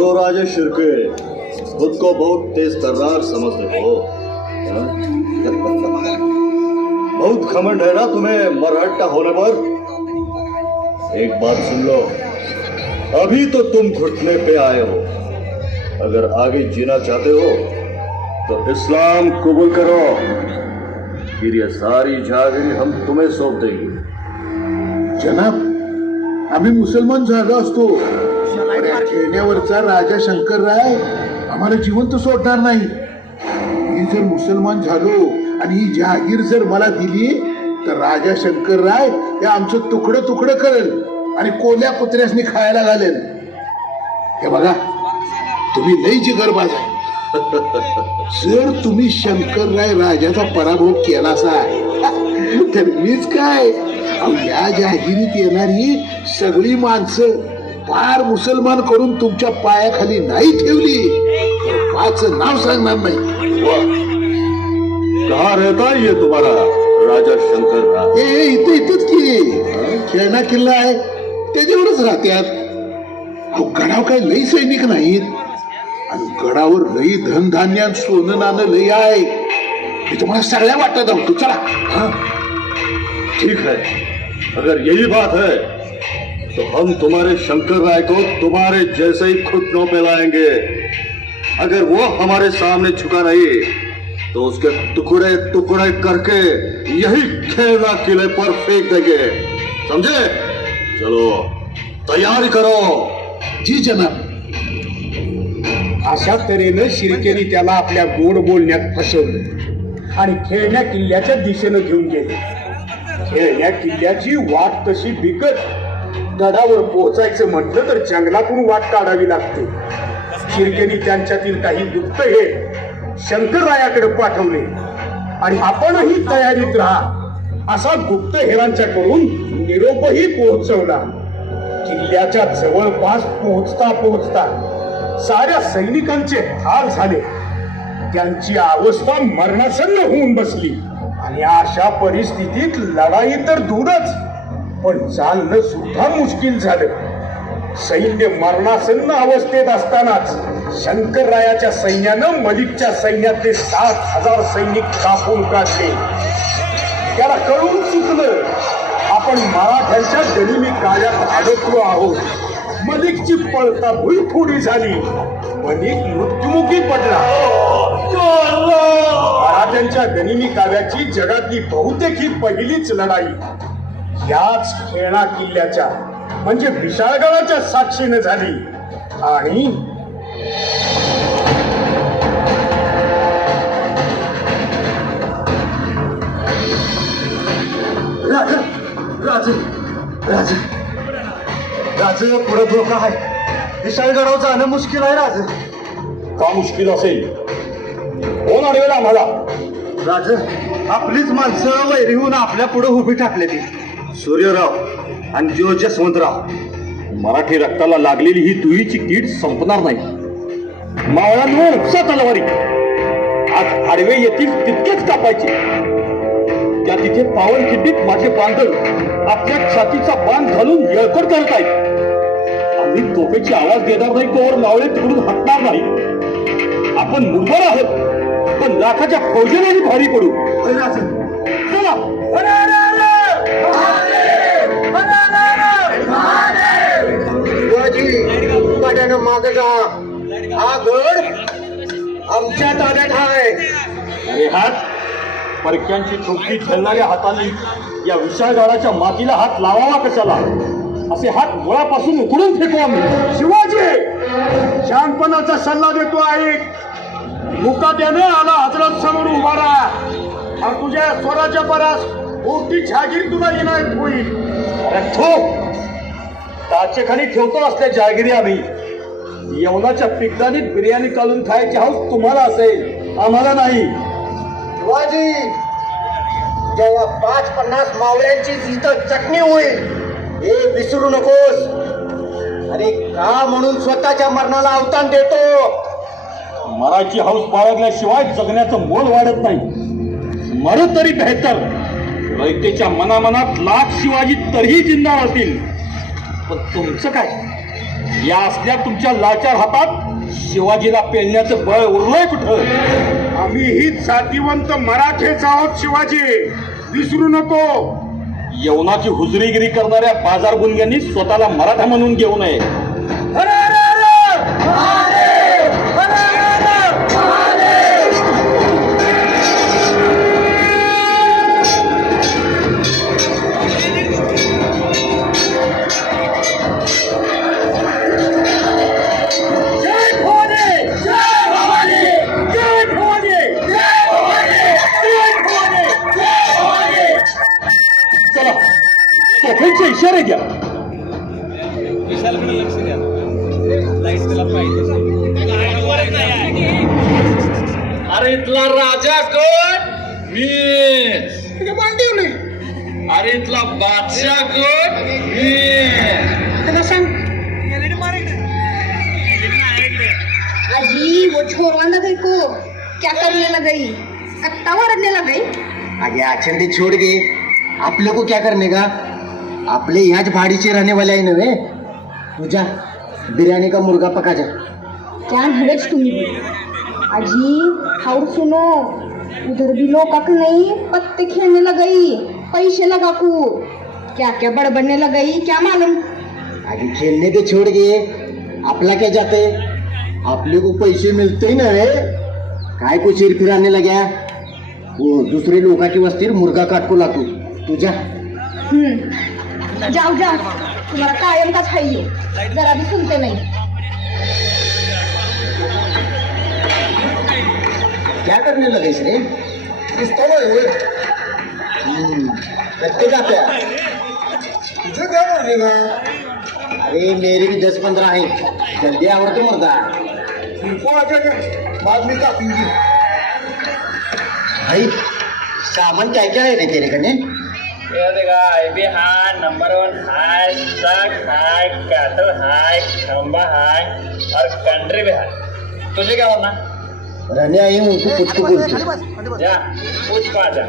क्यों राजे शिरके, खुद को बहुत तेज तर्रार समझते हो? बहुत खमंड है ना तुम्हें मरहट्टा होने पर? एक बात सुन लो, अभी तो तुम घुटने पे आए हो। अगर आगे जीना चाहते हो तो इस्लाम कबूल करो। फिर ये सारी जागीरी हम तुम्हें सौंप देंगे। जनाब आम्ही मुसलमान झालो असतो पण राजा खेळण्यावरचा राजा शंकरराय आम्हाला जिवंत सोडणार नाही. मी जर मुसलमान झालो आणि ही जहागीर जर मला दिली तर राजा शंकरराय हे आमचं तुकडं तुकडं करेल आणि कोल्या कुत्र्यासनी खायला घालेल. हे बघा तुम्ही लई जिगरबाज आहे. जर तुम्ही शंकरराय राजाचा पराभव केला असा तर मीच काय? या जहागिरीत येणारी सगळी माणसं फार मुसलमान करून तुमच्या पायाखाली नाही ठेवली. तर पाच नाव सांगणार नाही. कहाँ रहता है ये तुम्हारा राजा शंकर ए इथं इथंच की. खेळणा किल्ला आहे. त्याच्यावरच राहत्यात. अहो गडाव काय लई सैनिक नाहीत? आणि गडावर लई धनधान्य सोनं नाणं लई आहे. हे तुम्हाला सगळ्या वाटत आहोत चला. ठीक है. अगर यही बात है तो हम तुम्हारे शंकर राय को तुम्हारे जैसे ही घुटनों पे लाएंगे। अगर वो हमारे सामने झुका नहीं तो उसके टुकड़े टुकड़े करके यही खेलना किले पर फेंक देंगे। समझे? चलो तैयारी करो। जी जनाब। अशा तऱ्हेनं शिर्केने त्याला आपल्या गोड बोलण्यात फसवलं आणि खेळण्या किल्ल्याच्या दिशेनं घेऊन गेले. खेळण्या किल्ल्याची वाट तशी बिकट गडावर पोहोचायचं म्हटलं तर जंगलातून वाट काढावी लागते. शिर्केनी त्यांच्यातील काही गुप्त हे शंकररायाकडे पाठवले. आणि आपणही तयारीत राहा. असा गुप्त हेरांच्याकडून निरोपही पोहोचवला. किल्ल्याच्या जवळपास पोहोचता पोहोचता साऱ्या सैनिकांचे हाल झाले. त्यांची अवस्था मरणासन्न होऊन बसली. आणि अशा परिस्थितीत लढाई तर दूरच. पण चालणं सुद्धा मुश्किल झालं. सैन्य मरणासन्न अवस्थेत असतानाच शंकररायाच्या सैन्यानं मलिकच्या सैन्यातले सात हजार सैनिक कापून काढले. त्याला कळून चुकलं आपण मराठ्यांच्या गनिमी काळ्यात अडकलो आहोत. मलिकची पळता भुईफोडी झाली. मलिक मृत्युमुखी पडला. मराठ्यांच्या गनिमी काव्याची जगातली बहुतेक ही पहिलीच लढाई. याच खेळा किल्ल्याच्या म्हणजे विशाळगडाच्या साक्षीने झाली. आणि राज राज राज. राज पुढे धोका आहे. विशाळगडावर जाणं मुश्किल आहे राज. का मुश्किल असेल? कोण अडवेल आम्हाला? राज आपलीच माणसं वैरी होऊन आपल्या पुढे उभी टाकले ती सूर्यराव आणि जो जसवंतराव मराठी रक्ताला लागलेली ही दुहीची कीड संपणार नाही. मावळांवर उपसा तलवारी. आज आडवे येतील तितकेच कापायचे. त्या तिथे पावन खिड्डीत माझे बांधव आपल्या छातीचा बाण घालून येळकट करत आहेत. आम्ही तोफेची आवाज देणार नाही तोवर मावळे तिकडून हटणार नाही. आपण मुरबर आहोत पण लाखाच्या फौजेने भारी पडू. चला. शिवाजी माग जा. हा गड आमच्या ताब्यात आहे. हात परक्यांची ठोकी झेलणाऱ्या हातांनी या विशाळ गाडाच्या मातीला हात लावावा कशाला? असे हात मुळापासून उकडून फेकू आम्ही. शिवाजी शहाणपणाचा सल्ला देतो आहे मुकाट्याने आला हजरत समोर उभा राहा. आणि तुझ्या स्वराच्या परास मोठी झागीर तुला इनायत होईल. अरे ठोक. टाचेखाली ठेवतो असल्या जहागिरी आम्ही. यवनाच्या पिकदानीत बिर्याणी काढून खायची हौस तुम्हाला असेल. आम्हाला नाही. शिवाजी जेव्हा पाच पन्नास मावळ्यांची इथं चटणी होईल हे विसरू नकोस. अरे का म्हणून स्वतःच्या मरणाला अवतान देतो? मराठी हौस बाळगल्याशिवाय जगण्याचं मोल वाढत नाही. मर तरी बेहतर. रयतेच्या मनामनात लाख शिवाजी तरीही जिंदा राहतील पण तुमचं काय? या असल्या तुमच्या लाचार हातात शिवाजीला पेलण्याचं बळ उरलंय कुठं? आम्ही ही जातीवंत मराठेच आहोत शिवाजी. विसरू नको. यवनाची हुजरीगिरी करणाऱ्या बाजार गुंग्यांनी स्वतःला मराठा म्हणून घेऊ नये. अरे इथला राजा कोण? मी अरे इथला बादशाह कोण? मी अजी वो छोरवाना गई को? क्या करने लग गई? कत्ता मारने लग गई? आगे आचंदी छोड़ गए आप लोग को क्या करने का आपले यहाँ भाड़ीचे रहने वाले आहे नव्हे? तुझा बिर्याणी का मुर्गा पका जा. क्या नड़ेच तुम भी अजी और सुनो. उधर भी लोग अक नहीं पत्ते खेलने लग गई पैसे लगा को क्या क्या बड़बड़ने लग गई क्या मालूम? आगे खेलने के छोड़ गए आपला क्या जाते आपले को पैसे मिलते ही नव्हे काय को चिर फिराने लग्या? वो दुसरे लोकांची वस्तीर मुर्गा काटको लातू तुझा हम्म. जाओ जाओ तुम्हारा कायम का छाइयो जरा भी सुनते नहीं. क्या करने लगे पिस्तौल है। रखते जाते करने अरे, मेरे भी दस पंद्रह है। जल्दी आवर तो मरदा भाई, सामान क्या क्या है रे तेरे कने देखा नंबर वन हाय ट्रक हाय कैटल हाय और कंट्री भी हाय तुझे क्या करना? आई हूँ तू कुछ को बोलतो. जा पूछ पाचा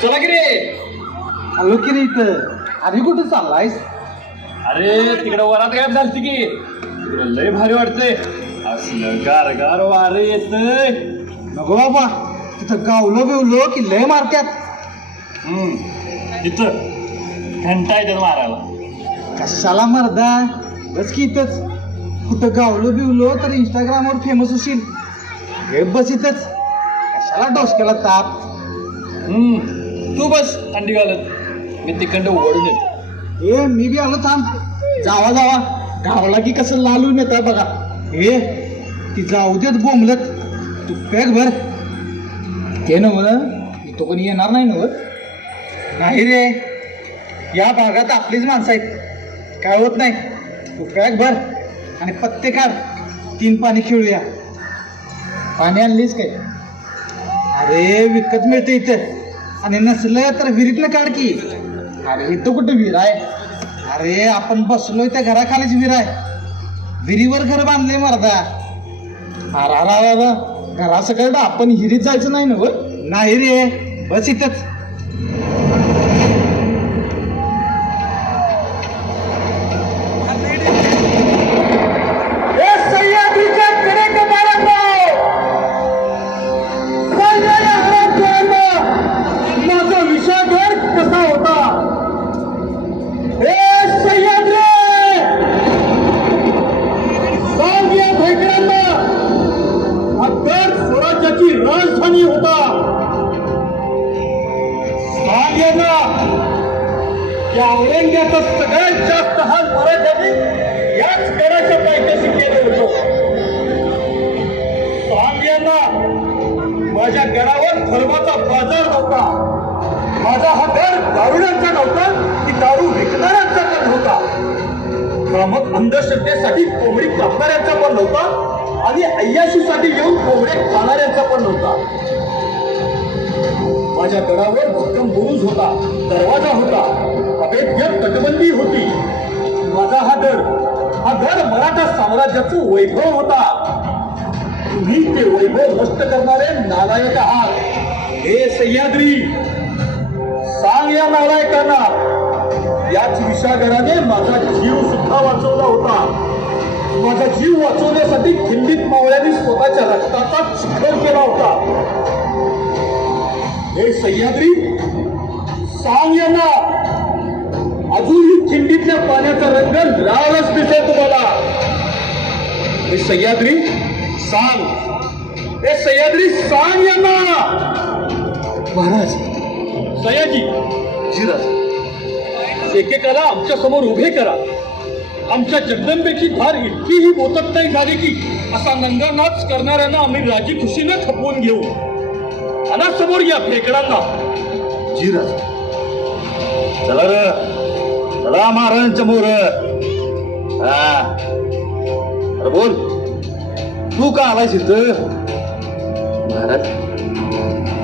चला की रे आलो की रे इथं? आधी कुठं चाललायस? अरे तिकडे वरात गायब झालती की. तिकडे लय भारी वाटतंय. असलं गारगार वारे येतंय. नको बाबा तिथं गावलो बिवलो की लय मारत्यात. हम्म इथं घंटा येतात मारायला कशाला मर्दा? बस की इथंच. कुठं गावलो बिवलो तर इंस्टाग्रामवर फेमस होशील. हे बस इथंच. कशाला डोसक्याला ताप? हम्म. तू बस थंडी घालत. मी तिकडं ओढून येतो. ए मी बी आलो थांब. जावा जावा. गावला की कसं लालून येत बघा. ए ती जाऊ देत बोंबलत. तू पॅक भर. ते नव तो कोणी येणार नाही नव नाही रे. या भागात आपलीच माणसं आहेत. काय होत नाही. तू पॅक भर. आणि पत्ते काढ तीन पाणी खेळूया. पाणी आणलीस काय? अरे विकत मिळते इथं. आणि नसलं तर विहिरीतलं काढ की. अरे इथं कुठं विहीर आहे? अरे आपण बसलोय त्या घराखालीच विहीर आहे. विहिरीवर घर बांधले मर्दा. अरे अरे घरा सगळं आपण हिरीत जायचं नाही ना व? नाही रे. बस इथंच. राजधानी होता सांग या औरंग्याचा सगळ्यात जास्त हाल मराठ्यांनी याच घराच्या पायथ्याशी केलं होतं. भाग्यांना माझ्या घरावर धर्माचा बाजार नव्हता. माझा हा घर दारुड्यांचा नव्हता की दारू विकणाऱ्यांचा घर होता भ्रामक अंधश्रद्धेसाठी कोंबडी कापणाऱ्यांचा पण नव्हता. आणि अय्याशीसाठी येऊन कोंबडे खाणाऱ्यांचा पण नव्हता. माझ्या गडावर भक्कम बुरुज होता दरवाजा होता. अभेद्य तटबंदी होती. माझा हा गड हा गड मराठा साम्राज्याचं वैभव होता. तुम्ही ते वैभव नष्ट करणारे नालायक आहात. हे सह्याद्री सांग या नालायकांना. याच विषागराने माझा जीव सुद्धा वाचवला होता. माझा जीव वाचवण्यासाठी खिंडीत मावळ्यांनी स्वतःच्या रक्ताचा चिखल केला होता. हे सह्याद्री सांग यांना. अजूनही खिंडीतल्या पाण्याचा रंग लालच दिसेल तुम्हाला. हे सह्याद्री सांग. हे सह्याद्री सांग यांना. महाराज सयाजी एकेकाला आमच्यासमोर उभे करा. आमच्या जगदंबेची धार इतकीही बोचत नाही झाली की असा नंगरनाच करणाऱ्यांना आम्ही राजी खुशीनं खपवून घेऊ. आणा समोर या फेकडांना जिराज चला रे. चला महाराजांच्या मोर हा. अरे बोल. तू का आलायस इथं? महाराज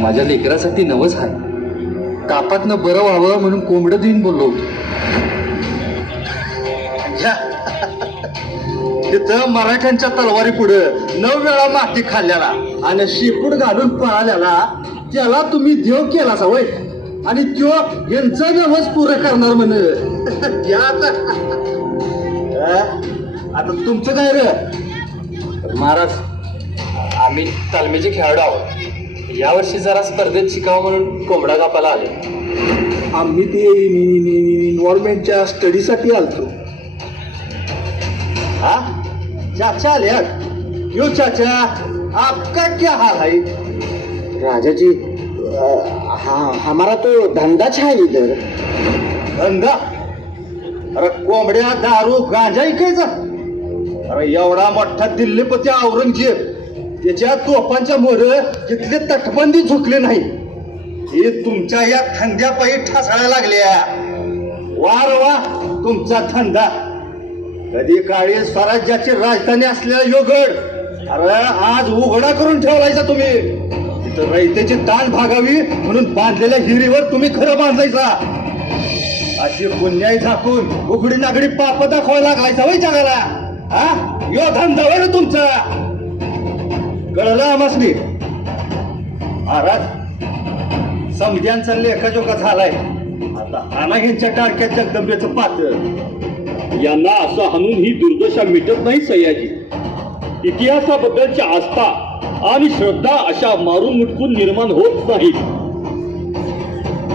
माझ्या लेकरासाठी नवस आहे कापातनं बरं व्हावं म्हणून कोंबडं देऊन बोललो तिथं मराठ्यांच्या तलवारी पुढं नऊ वेळा माती खाल्ल्याला आणि शेपूट घालून पळाल्याला त्याला तुम्ही देव केला सवय आणि त्यो यांचा नवस पुरं करणार म्हण आता तुमचं काय रे महाराज आम्ही तालमीचे खेळाडू आहोत यावर्षी जरा स्पर्धेत शिकावं म्हणून कोंबडा कापायला आले आम्ही ते इन्व्हॉर्मेंटच्या स्टडीसाठी आलतो हाँ चाचा आल्या क्यों चाचा आपका क्या हाल है राजा जी हाँ हमारा तो धंधा है इधर. धंदा? अरे कोंबड्या दारू गांजा इकायचा? अरे एवढा मोठा दिल्लीपती औरंगजेब त्याच्या तोफांच्या मोर तिथले तटबंदी झुकले नाही. हे तुमच्या या धंद्यापायी ठासाळ्या लागल्या. वार वा तुमचा धंदा. कधी काळी स्वराज्याची राजधानी असलेला योगड? अरे आज उघडा करून ठेवलायचा तुम्ही. तिथं रयतेची ताण भागावी म्हणून बांधलेल्या हिरीवर तुम्ही खरं बांधायचा. अशी पुण्याई झाकून उघडी नागडी पाप दाखवायला लागायचा वय जगाला. हा? यो धंदा वय रे तुमचा. कळलं आमासनी महाराज समध्यांचा लेखाजोखा झालाय. आता हाना ह्यांच्या टाळक्यात जगदंबेचं पात्र यांना असं हाणून ही दुर्दशा मिटत नाही सयाजी. इतिहासाबद्दलची आस्था आणि श्रद्धा अशा मारून मुटकून निर्माण होत नाहीत.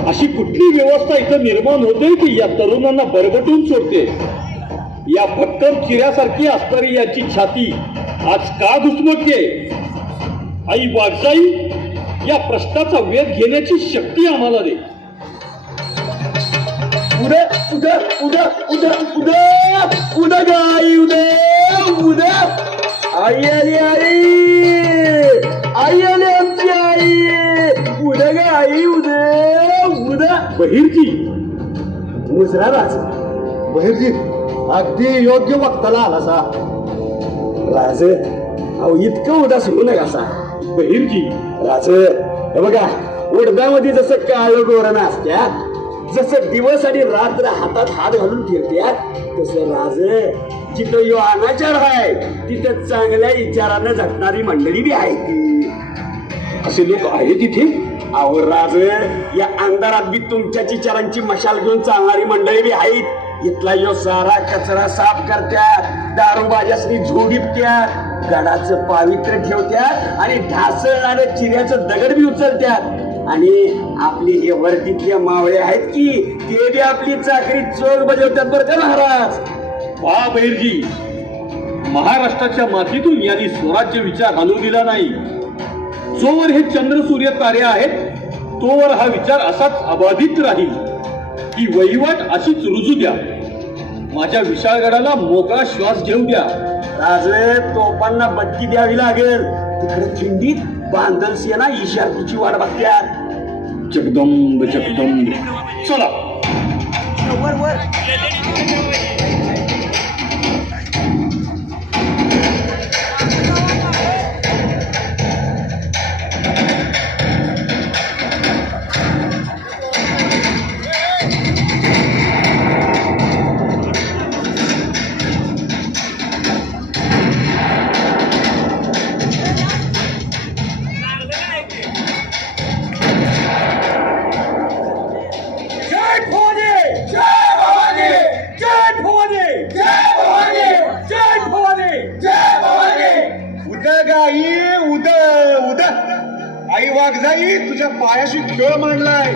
अशी कुठली व्यवस्था इथं निर्माण होते की या तरुणांना बरबटून सोडते? या भक्कम चिऱ्यासारखी असणारी याची छाती आज का घुसमटते? आई वागजाई या प्रश्नाचा वेध घेण्याची शक्ती आम्हाला दे. उद्या उद्या उद्या उद्या उद उद्या गाई उद्या उद्या. आई आली आई. आई आली आमची आई. उद्या गाई उद्या उद बहिरची मुजरा राज बहिरजी अगदी योग्य वक्ताला आला सा राज अहो इतकं उदास होऊ नका असा. बहिरजी राज हे बघा उडदामध्ये जसं काळं गोरण असत्यात जसं दिवस आणि रात्र हातात हात घालून फिरत्यात तसं राज जिथं यो अनाचार आहे तिथं चांगल्या विचारानं झटणारी मंडळी बी आहे ती. असे लोक आहे तिथे. अहो राज या अंधारात बी तुमच्या चिचारांची मशाल घेऊन चालणारी मंडळी बी आहेत. इथला यो सारा कचरा साफ करत्यात दारूबाजासनी झोडीपत्यात गडाचं पावित्र्य ठेवत्यात आणि ढासळणाऱ्या चिऱ्याचं दगड बी उचलत्यात. आणि आपले हे वर्दीतले मावळे आहेत की ते बी आपली चाकरी चोख बजावतात बरं का महाराज? वा बैरजी महाराष्ट्राच्या मातीतून यांनी स्वराज्य विचार आणू दिला नाही. जोवर हे चंद्र सूर्य तारे आहेत तोवर हा विचार असाच अबाधित राहील. ही वहिवाट अशीच रुजू द्या. माझ्या विशाळगडाला मोकळा श्वास घेऊ द्या. राजे तोपांना बत्ती द्यावी लागेल. तिकडे खिंडीत बांधल सेना इशारतीची वाट बघत्यात. जगदंब जगदंब चला गोंधळ मांडलाय.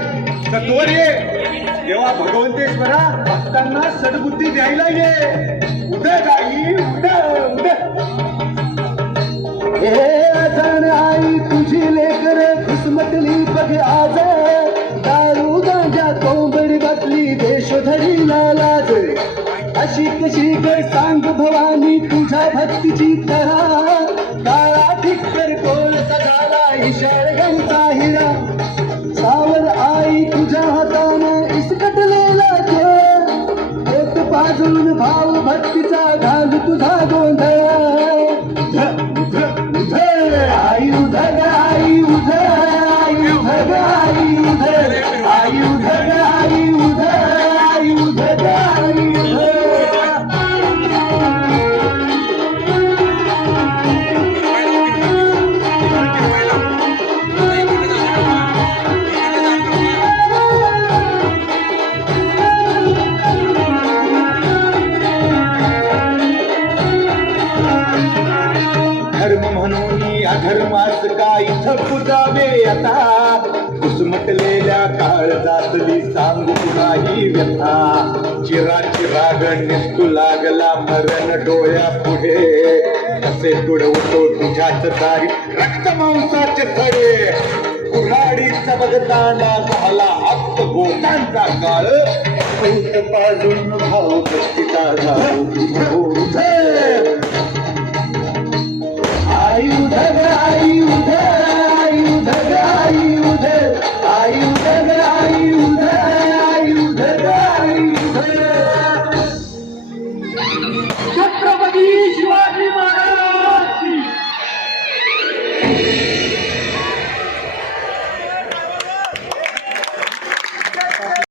तत्वर ये. तेव्हा भगवंतेश्वरा भक्तांना सद्बुद्धी द्यायला ये. उद गाई उद उद. हे आई तुझी लेकर घुसमटली बघ आज. दारू गांजा कोंबडी घातली देशोधरी लाज अशी कशी ग सांग भवानी तुझ्या भक्तीची तरा 太多 व्यथा चिराची चिराग निसटू लागला मरण डोळ्या पुढे. असे तुडवतो तुझ्याच दारी? रक्त मांसाचे सडे. कुऱ्हाडी चमकताना झाला हप्त गोतांचा काळ. भूत पाडून भाऊ पिता आई उधर आई उधर